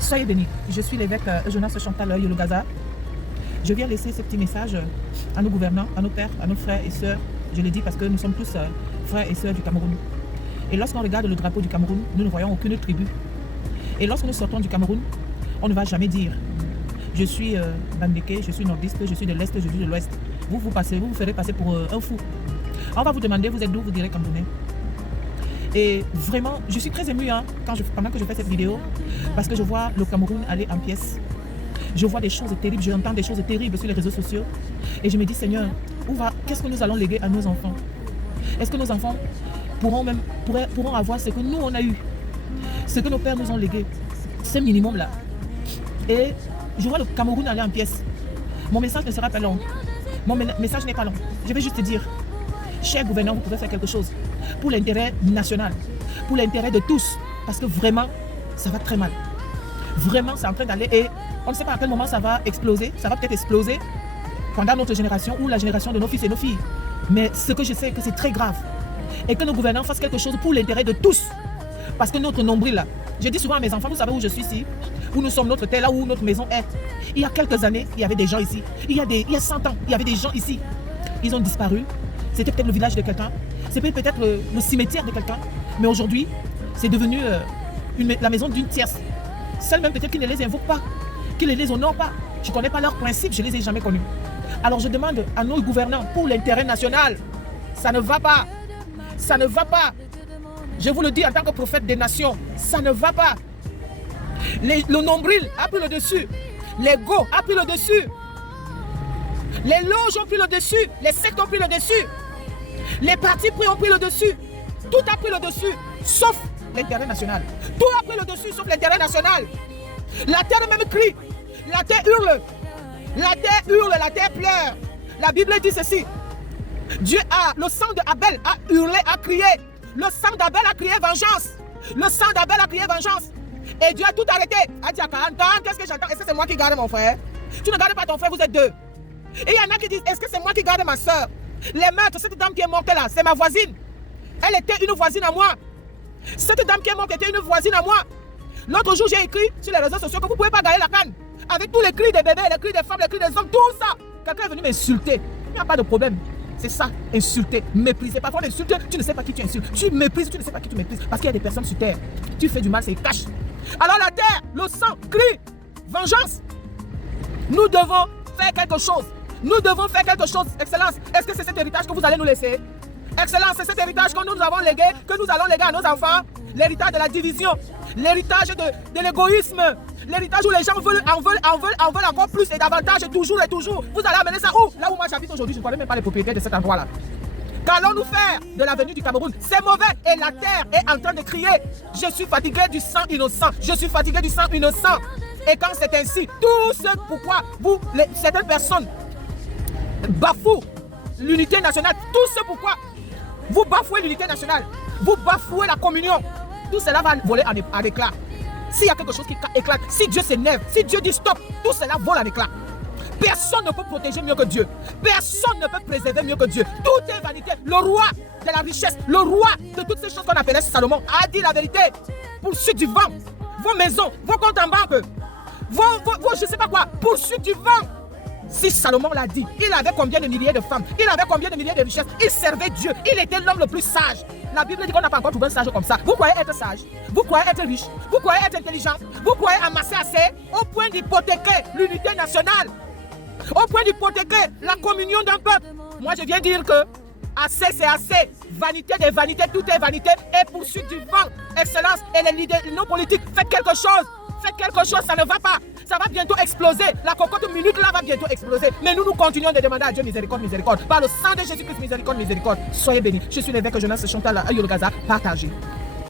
Soyez bénis. Je suis l'évêque Jonas Chantal Yolo-Gaza. Je viens laisser ce petit message à nos gouvernants, à nos pères, à nos frères et sœurs. Je le dis parce que nous sommes tous frères et sœurs du Cameroun. Et lorsqu'on regarde le drapeau du Cameroun, nous ne voyons aucune tribu. Et lorsque nous sortons du Cameroun, on ne va jamais dire « Je suis Bandeke, je suis nordiste, je suis de l'Est, je suis de l'Ouest ». Vous vous ferez passer pour un fou. On va vous demander « Vous êtes d'où ?» Vous direz « Camerounais ». Et vraiment, je suis très émue pendant que je fais cette vidéo parce que je vois le Cameroun aller en pièces. Je vois des choses terribles, j'entends des choses terribles sur les réseaux sociaux. Et je me dis, Seigneur, qu'est-ce que nous allons léguer à nos enfants? Est-ce que nos enfants pourront avoir ce que nous, on a eu? Ce que nos pères nous ont légué? Ce minimum-là. Et je vois le Cameroun aller en pièces. Mon message ne sera pas long. Mon message n'est pas long. Je vais juste te dire, chers gouvernants, vous pouvez faire quelque chose pour l'intérêt national, pour l'intérêt de tous. Parce que vraiment, ça va très mal. Vraiment, c'est en train d'aller et on ne sait pas à quel moment ça va exploser. Ça va peut-être exploser pendant notre génération ou la génération de nos fils et nos filles. Mais ce que je sais, c'est que c'est très grave. Et que nos gouvernants fassent quelque chose pour l'intérêt de tous. Parce que notre nombril là, je dis souvent à mes enfants, vous savez où je suis ici, où nous sommes, notre terre, là où notre maison est. Il y a quelques années, il y avait des gens ici. Il y a 100 ans, il y avait des gens ici. Ils ont disparu. C'était peut-être le village de quelqu'un. C'était peut-être le cimetière de quelqu'un. Mais aujourd'hui, c'est devenu la maison d'une tierce. Celles même peut-être qui ne les invoquent pas, qui ne les honorent pas. Je ne connais pas leurs principes, je ne les ai jamais connus. Alors je demande à nos gouvernants pour l'intérêt national, ça ne va pas. Ça ne va pas. Je vous le dis en tant que prophète des nations, ça ne va pas. Le nombril a pris le dessus. L'ego a pris le dessus. Les loges ont pris le dessus. Les sectes ont pris le dessus. Les partis pris ont pris le dessus. Tout a pris le dessus, sauf l'intérêt national. Tout a pris le dessus, sauf l'intérêt national. La terre même crie. La terre hurle. La terre hurle, la terre pleure. La Bible dit ceci. Le sang d'Abel a hurlé, a crié. Le sang d'Abel a crié vengeance. Le sang d'Abel a crié vengeance. Et Dieu a tout arrêté. A dit à 40 ans, qu'est-ce que j'entends? Est-ce que c'est moi qui garde mon frère? Tu ne gardes pas ton frère, vous êtes deux. Et il y en a qui disent, est-ce que c'est moi qui garde ma soeur? Les maîtres, cette dame qui est morte là, c'est ma voisine. Elle était une voisine à moi. Cette dame qui est morte était une voisine à moi. L'autre jour, j'ai écrit sur les réseaux sociaux que vous ne pouvez pas garder la canne. Avec tous les cris des bébés, les cris des femmes, les cris des hommes, tout ça. Quelqu'un est venu m'insulter. Il n'y a pas de problème. C'est ça, insulter, mépriser. Parfois, on insulte, tu ne sais pas qui tu insultes. Tu méprises, tu ne sais pas qui tu méprises. Parce qu'il y a des personnes sur terre. Tu fais du mal, c'est cache. Alors la terre, le sang, crie, vengeance. Nous devons faire quelque chose. Nous devons faire quelque chose. Excellence, est-ce que c'est cet héritage que vous allez nous laisser? Excellence, c'est cet héritage que nous avons légué, que nous allons léguer à nos enfants. L'héritage de la division, l'héritage de l'égoïsme, l'héritage où les gens en veulent encore plus et davantage, et toujours. Vous allez amener ça où? Là où moi j'habite aujourd'hui, je ne connais même pas les propriétaires de cet endroit-là. Qu'allons-nous faire de l'avenir du Cameroun? C'est mauvais et la terre est en train de crier. Je suis fatigué du sang innocent. Je suis fatigué du sang innocent. Et quand c'est ainsi, tout ce pourquoi certaines personnes bafouent l'unité nationale, tout ce pourquoi vous bafouez l'unité nationale, vous bafouez la communion, tout cela va voler en éclat. S'il y a quelque chose qui éclate, si Dieu s'énerve, si Dieu dit stop, tout cela vole en éclat. Personne ne peut protéger mieux que Dieu. Personne ne peut préserver mieux que Dieu. Tout est vanité. Le roi de la richesse, le roi de toutes ces choses qu'on appelait Salomon a dit la vérité. Poursuite du vent, vos maisons, vos comptes en banque, vos je ne sais pas quoi, poursuite du vent. Si Salomon l'a dit, il avait combien de milliers de femmes, il avait combien de milliers de richesses, il servait Dieu, il était l'homme le plus sage. La Bible dit qu'on n'a pas encore trouvé un sage comme ça. Vous croyez être sage, vous croyez être riche, vous croyez être intelligent, vous croyez amasser assez au point d'hypothéquer l'unité nationale, au point d'hypothéquer la communion d'un peuple. Moi je viens dire que assez c'est assez, vanité des vanités, tout est vanité et poursuite du vent. Excellence et les leaders non politiques, faites quelque chose. Faites quelque chose, ça ne va pas. Ça va bientôt exploser. La cocotte minute là va bientôt exploser. Mais nous continuons de demander à Dieu miséricorde, miséricorde. Par le sang de Jésus-Christ, miséricorde, miséricorde. Soyez bénis. Je suis l'évêque Jonas Chantal Yolo-Gaza. Partagez.